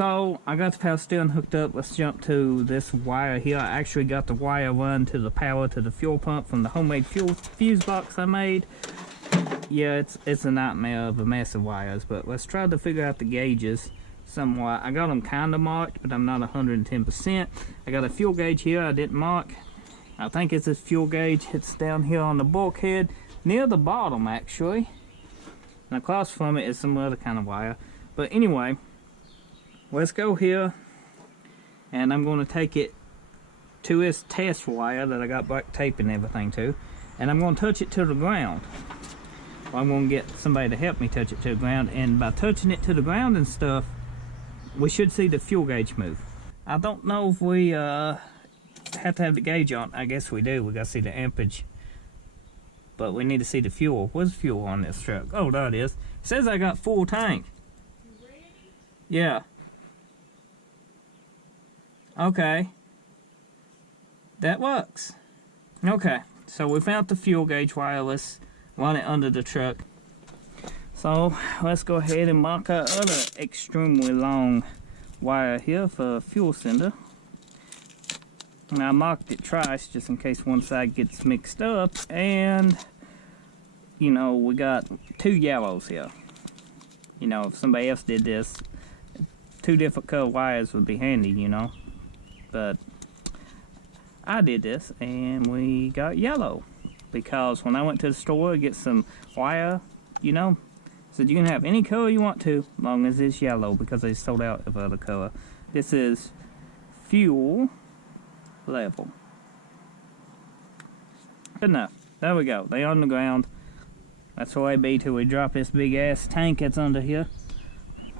So I got the power steering hooked up. Let's jump to this wire here. I actually got the wire run to the power to the fuel pump from the homemade fuel fuse box I made. Yeah, it's a nightmare of a mess of wires, but let's try to figure out the gauges somewhat. I got them kind of marked, but I'm not 110%. I got a fuel gauge here I didn't mark. I think it's this fuel gauge. It's down here on the bulkhead near the bottom actually, and across from it is some other kind of wire. But anyway, let's go here, and I'm going to take it to this test wire that I got black tape and everything to, and I'm going to touch it to the ground. I'm going to get somebody to help me touch it to the ground, and by touching it to the ground and stuff, we should see the fuel gauge move. I don't know if we have to have the gauge on. I guess we do. We got to see the ampage, but we need to see the fuel. What's fuel on this truck? Oh, there it is. It says I got full tank. You ready? Yeah. Okay. That works. Okay, so we found the fuel gauge wireless. Run it under the truck. So let's go ahead and mark our other extremely long wire here for a fuel sender. And I marked it twice just in case one side gets mixed up, and you know, we got 2 yellows here. You know, if somebody else did this, 2 different color wires would be handy, you know, but I did this and we got yellow. Because when I went to the store to get some wire, you know, said you can have any color you want to, as long as it's yellow, because they sold out of other color. This is fuel level. Good enough. There we go. They on the ground. That's where they be till we drop this big ass tank that's under here.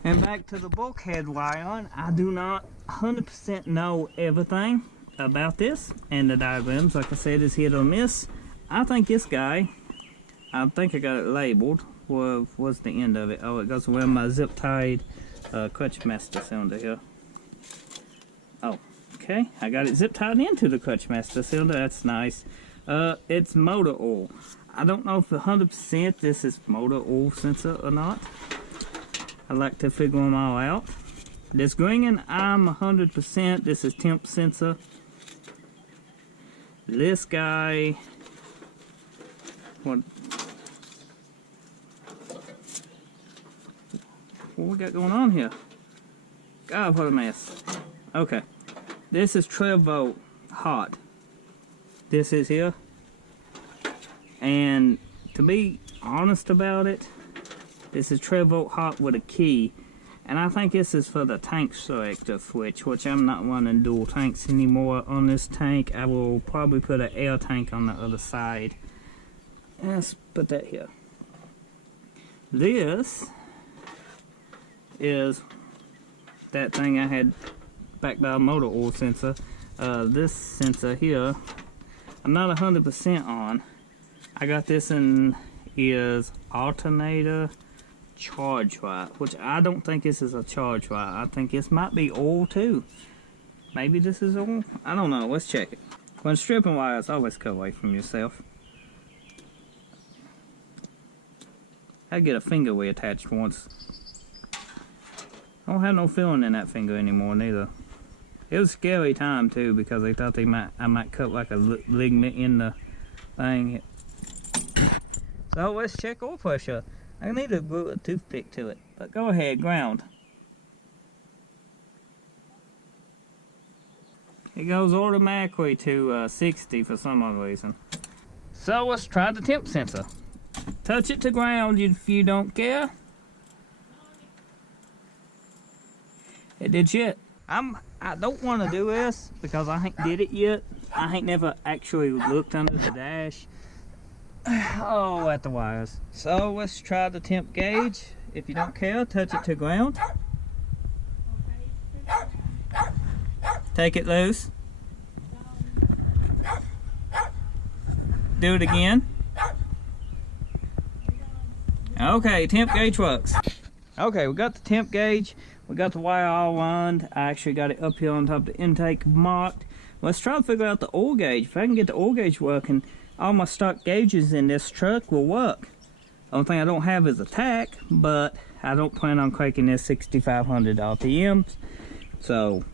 And back to the bulkhead wiring. I do not 100% know everything about this, and the diagrams, like I said, is hit or miss. I think this guy, I think I got it labeled. What's the end of it? Oh, it goes around my zip tied clutch master cylinder here. Oh, okay. I got it zip tied into the clutch master cylinder. That's nice. It's motor oil. I don't know if 100% this is motor oil sensor or not. I like to figure them all out. This green, I'm 100%. This is temp sensor. This guy, what we got going on here? God, what a mess. Okay, this is 12 volt hot. This is here, and to be honest about it, this is 12 volt hot with a key, and I think this is for the tank selector switch, which I'm not running dual tanks anymore on this tank. I will probably put an air tank on the other side. Let's put that here. This is that thing I had back by a motor oil sensor. This sensor here, I'm not 100% on. I got this in is Alternator charge wire, which I don't think this is a charge wire. I think this might be oil too. Maybe this is oil? I don't know. Let's check it. When stripping wires, always cut away from yourself. I get a finger reattached once. I don't have no feeling in that finger anymore neither. It was a scary time too, because they thought I might cut like a ligament in the thing. So let's check oil pressure. I need to glue a toothpick to it, but go ahead, ground. It goes automatically to 60 for some odd reason. So let's try the temp sensor. Touch it to ground if you don't care. It did shit. I don't want to do this because I ain't did it yet. I ain't never actually looked under the dash. Oh, at the wires. So let's try the temp gauge. If you don't care, touch it to ground. Take it loose. Do it again. Okay, temp gauge works. Okay, we got the temp gauge. We got the wire all lined. I actually got it up here on top of the intake marked. Let's try to figure out the oil gauge. If I can get the oil gauge working, all my stock gauges in this truck will work. Only thing I don't have is a tack, but I don't plan on cranking this 6,500 RPMs. So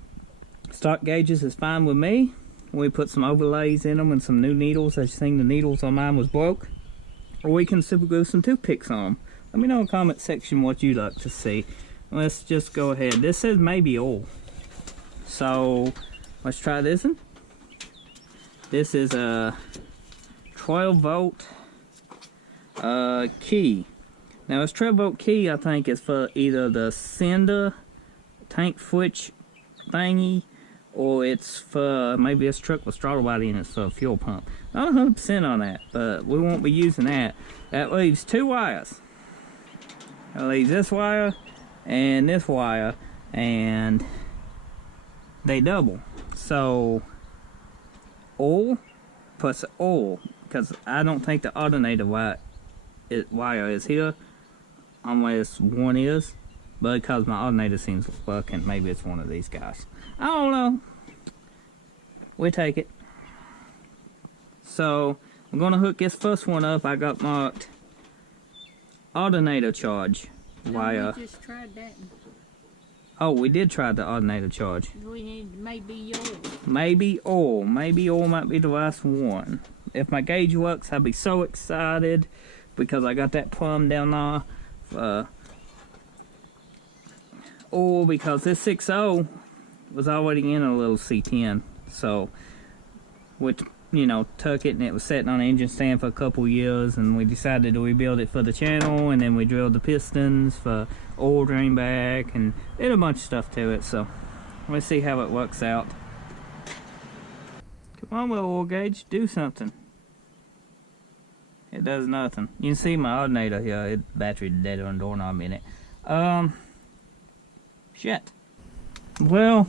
stock gauges is fine with me. We put some overlays in them and some new needles. As you think the needles on mine was broke. Or we can super glue some toothpicks on them. Let me know in the comment section what you'd like to see. Let's just go ahead. This says maybe oil. So let's try this one. This is a 12 volt key. Now this 12 volt key I think is for either the sender tank switch thingy, or it's for maybe this truck with throttle body and it's for a fuel pump. Not 100% on that, but we won't be using that. That leaves two wires. That leaves this wire and this wire, and they double. So oil plus oil, because I don't think the alternator wire is here unless one is, but because my alternator seems working, maybe it's one of these guys. I don't know. We take it. So I'm gonna hook this first one up. I got marked alternator charge wire. We just tried that. Oh, we did try the alternator charge. We need maybe oil. Maybe oil. Maybe oil might be the last one. If my gauge works, I'll be so excited because I got that plumb down there. Oil, because this 6.0 was already in a little C10. So, which, you know, took it and it was sitting on an engine stand for a couple years, and we decided to rebuild it for the channel, and then we drilled the pistons for oil drain back and did a bunch of stuff to it. So let's see how it works out. Come on, little oil gauge, do something. It does nothing. You can see my alternator here. It battery dead on doorknob in it. Shit. Well,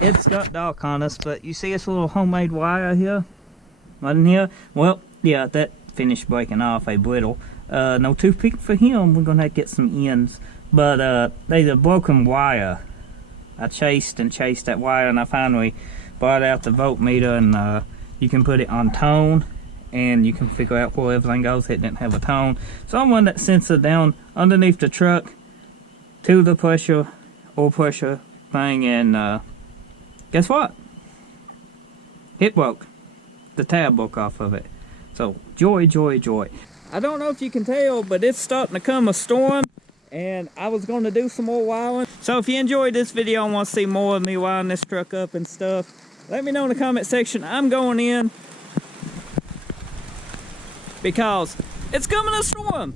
it's got dark on us, but you see this little homemade wire here? Right in here? Well, yeah, that finished breaking off a brittle. No toothpick for him. We're gonna have to get some ends. But there's a broken wire. I chased that wire, and I finally brought out the voltmeter, and you can put it on tone, and you can figure out where everything goes. It didn't have a tone. So I run that sensor down underneath the truck to the pressure, oil pressure thing, and guess what? It broke. The tab broke off of it. So joy, joy, joy. I don't know if you can tell, but it's starting to come a storm, and I was going to do some more wiring. So if you enjoyed this video and want to see more of me wiring this truck up and stuff, let me know in the comment section. I'm going in because it's coming a storm.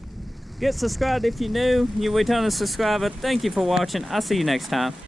Get subscribed if you're new. You're a returning subscriber. Thank you for watching. I'll see you next time.